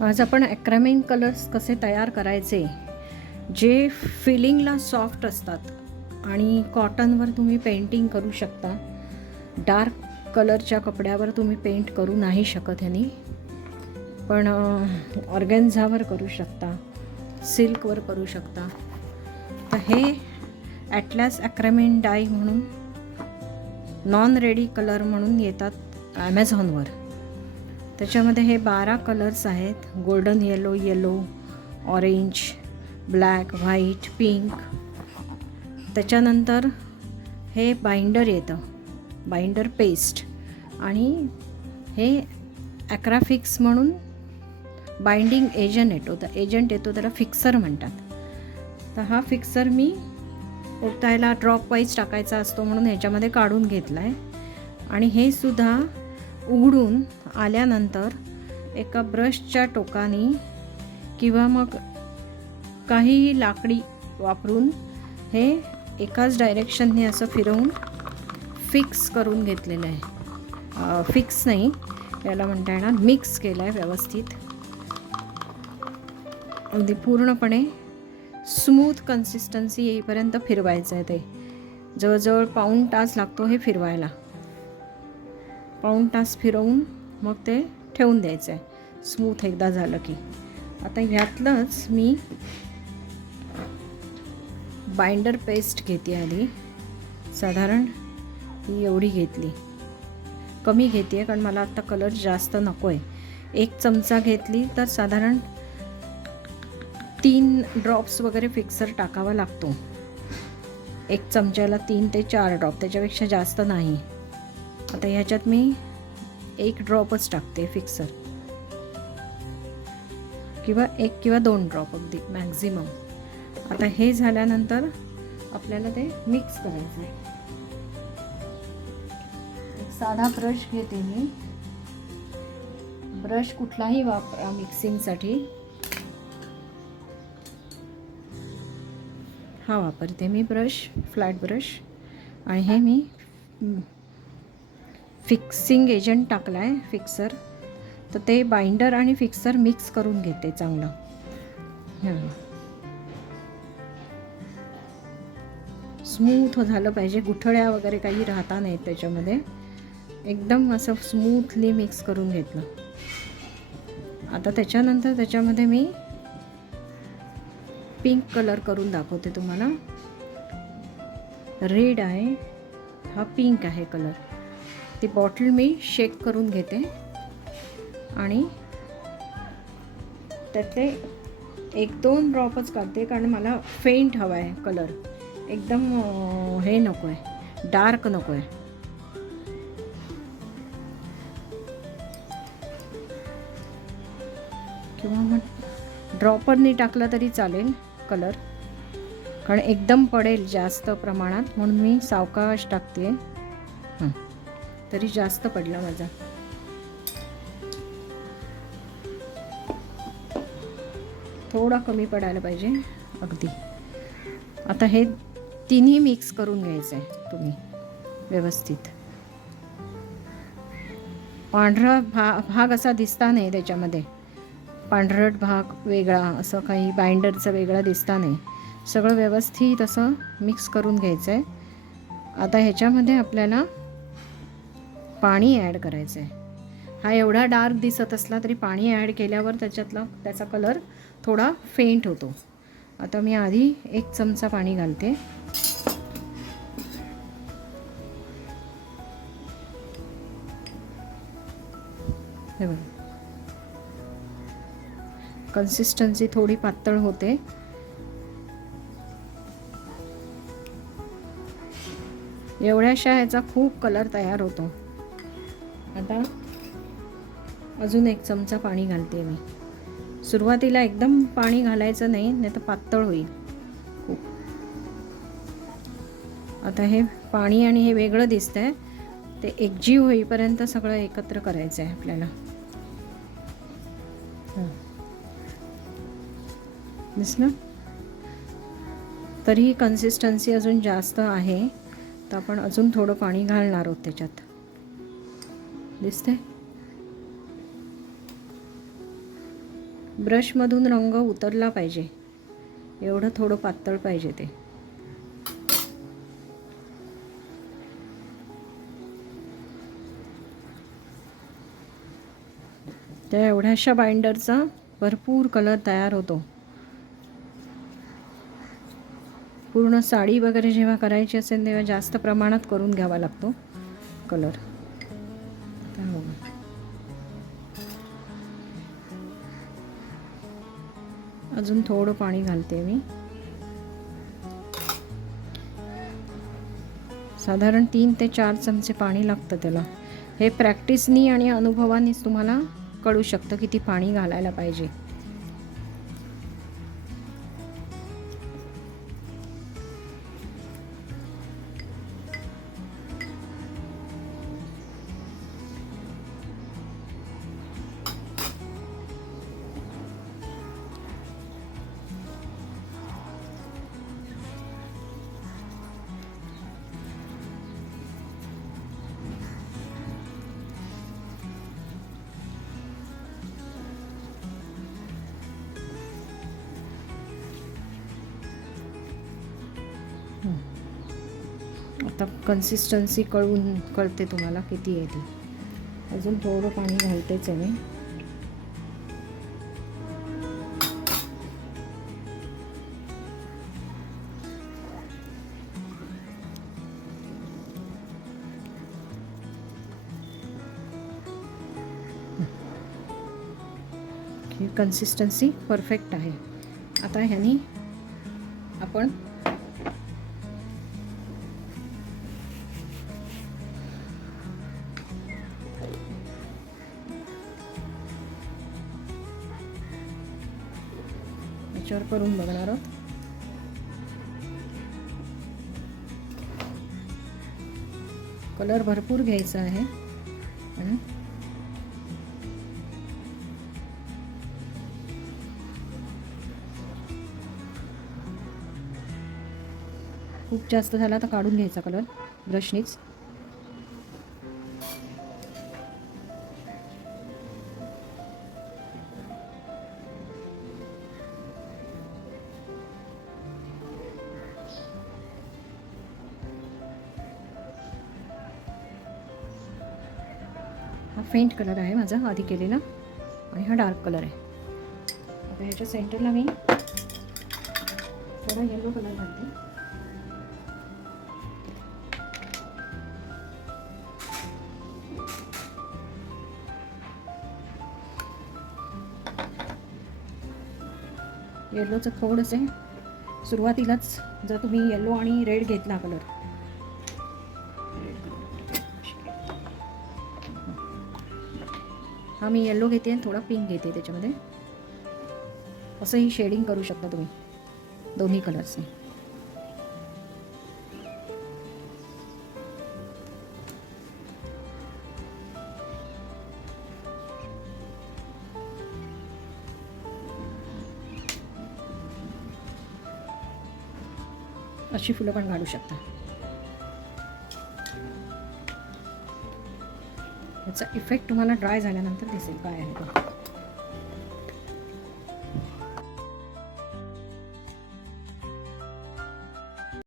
आज आपण ॲक्रेमिक कलर्स कसे तयार करायचे जे फिलिंगला सॉफ्ट असतात आणि कॉटनवर तुम्ही पेंटिंग करू शकता. डार्क कलरच्या कपड्यावर तुम्ही पेंट करू नाही शकत ह्यानी, पण ऑर्गेन्झावर करू शकता, सिल्कवर करू शकता. तर हे ॲटलास ॲक्रेमिक डाय म्हणून नॉन रेडी कलर म्हणून येतात ॲमेझॉनवर. त्याच्यामध्ये हे 12 कलर्स आहेत. Golden yellow, orange, black, white, pink. त्याच्यानंतर हे बाइंडर येतं, बाइंडर पेस्ट, आणि हे ॲक्राफिक्स म्हणून बाइंडिंग एजंट येतो त्याला फिक्सर म्हणतात. तर हा फिक्सर मी त्याला ड्रॉप वाईज टाकायचा असतो म्हणून ह्याच्यामध्ये काढून घेतला आहे. आणि हे सुद्धा उघडून आल्यानंतर एका ब्रशच्या टोकाने किंवा मग काही लाकडी वापरून हे एकाच डायरेक्शनने असं फिरवून फिक्स करून घेतलेलं आहे. फिक्स नाही याला म्हणता येणार, मिक्स केलं आहे व्यवस्थित. अगदी पूर्णपणे स्मूथ कन्सिस्टन्सी येईपर्यंत फिरवायचं आहे. ते जवळजवळ पाऊण तास लागतो हे फिरवायला. पाऊण तास फिरवून मग ते ठेवून द्यायचं आहे स्मूथ एकदा झालं की. आता ह्यातलंच मी बाइंडर पेस्ट घेते आधी. साधारण ही एवढी घेतली, कमी घेते आहे कारण मला आत्ता कलर जास्त नको आहे. 1 चमचा घेतली तर साधारण 3 ड्रॉप्स वगैरे फिक्सर टाकावा लागतो. 1 चमच्याला 3 ते 4 ड्रॉप, त्याच्यापेक्षा जास्त नाही. आता ह्याच्यात मी 1 ड्रॉपच टाकते फिक्सर, किंवा 1 किंवा 2 ड्रॉप अगदी मॅक्झिमम. आता हे झाल्यानंतर आपल्याला ते मिक्स करायचं आहे. एक साधा ब्रश घेते मी. ब्रश कुठलाही वापरा मिक्सिंगसाठी. हा वापरते मी ब्रश, फ्लॅट ब्रश. आणि हे मी फिक्सिंग एजंट टाकला आहे फिक्सर, तर ते बाइंडर आणि फिक्सर मिक्स करून घेते चांगलं. स्मूथ झालं पाहिजे, गुठळ्या वगैरे काही राहता नाहीत त्याच्यामध्ये. एकदम असं स्मूथली मिक्स करून घेतलं. आता त्याच्यानंतर त्याच्यामध्ये मी पिंक कलर करून दाखवते तुम्हाला. रेड आहे, हा पिंक आहे कलर. ती बॉटल मी शेक करून घेते आणि त्यातले 1-2 ड्रॉपच काढते कारण मला फेंट हवा आहे कलर. एकदम हे नको आहे, डार्क नको आहे. किंवा मग ड्रॉपरनी टाकला तरी चालेल कलर, कारण एकदम पडेल जास्त प्रमाणात म्हणून मी सावकाश टाकते. तरी जास्त पडला माझा. थोडा कमी पडायला पाहिजे अगदी. आता हे तिन्ही मिक्स करून घ्यायचं आहे तुम्ही व्यवस्थित. पांढरा भाग असा दिसता नाही त्याच्यामध्ये, पांढरट भाग वेगळा असं काही बाइंडरचं वेगळा दिसता नाही. सगळं व्यवस्थित असं मिक्स करून घ्यायचं आहे. आता ह्याच्यामध्ये आपल्याला पाणी ॲड करायचं आहे. हा एवढा डार्क दिसत असला तरी पाणी ॲड केल्यावर त्याचा कलर थोडा फेंट होतो. आता मी आधी 1 चमचा पाणी घालते. हे बघा, कन्सिस्टन्सी थोडी पातळ होते. एवढ्याशा ह्याचा खूप कलर तयार होतो. आता अजून 1 चमचा पाणी घालते मी. सुरुवातीला एकदम पाणी घालायचं नाही तर पातळ होईल खूप. आता हे पाणी आणि हे वेगळं दिसतंय, ते एकजीव होईपर्यंत सगळं एकत्र करायचं आहे आपल्याला. दिसलं? तरी कन्सिस्टन्सी अजून जास्त आहे, तर आपण अजून थोडं पाणी घालणार आहोत त्याच्यात. दिसते? ब्रशमधून रंग उतरला पाहिजे एवढं थोडं पातळ पाहिजे ते. त्या एवढ्याशा बाइंडरचा भरपूर कलर तयार होतो. पूर्ण साडी वगैरे जेव्हा करायची असेल तेव्हा जास्त प्रमाणात करून घ्यावा लागतो कलर. अजून थोडं पाणी घालते मी. साधारण 3 ते 4 चमचे पाणी लागतं त्याला. हे प्रॅक्टिसनी आणि अनुभवानीच तुम्हाला कळू शकतं किती पाणी घालायला पाहिजे. आता कन्सिस्टन्सी कळते तुम्हाला किती आहे ती. अजून थोडं पाणी घालतेच आहे मी. ही कन्सिस्टन्सी परफेक्ट आहे. आता ह्यानी आपण याच्यावर करून बघणार आहोत. कलर भरपूर घ्यायचा आहे. खूप जास्त झाला तर काढून घ्यायचा कलर ब्रशनीच. हा फेंट कलर आहे माझा आधी केलेला आणि हा डार्क कलर आहे. आता ह्याच्या सेंटरला मी थोडा येलो कलर घालते. येल्लोचं थोडंसे सुरुवातीलाच जर तुम्ही येल्लो आणि रेड घेतला कलर, हा मी येल्लो घेते आणि थोडा पिंक घेते त्याच्यामध्ये. असंही शेडिंग करू शकता तुम्ही दोन्ही कलर्सने. अशी फुलं पण काढू शकता. याचा इफेक्ट तुम्हाला ड्राय झाल्यानंतर दिसेल काय आहे तो.